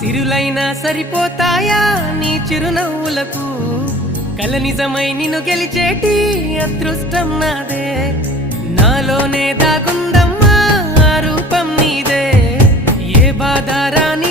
సిరులైనా సరిపోతాయా నీ చిరునవ్వులకు కల నిజమై నిన్ను గెలిచేటి అదృష్టం నాదే నాలోనే దాగుందమ్మా ఆ రూపం నీదే ఏ బాధ రాని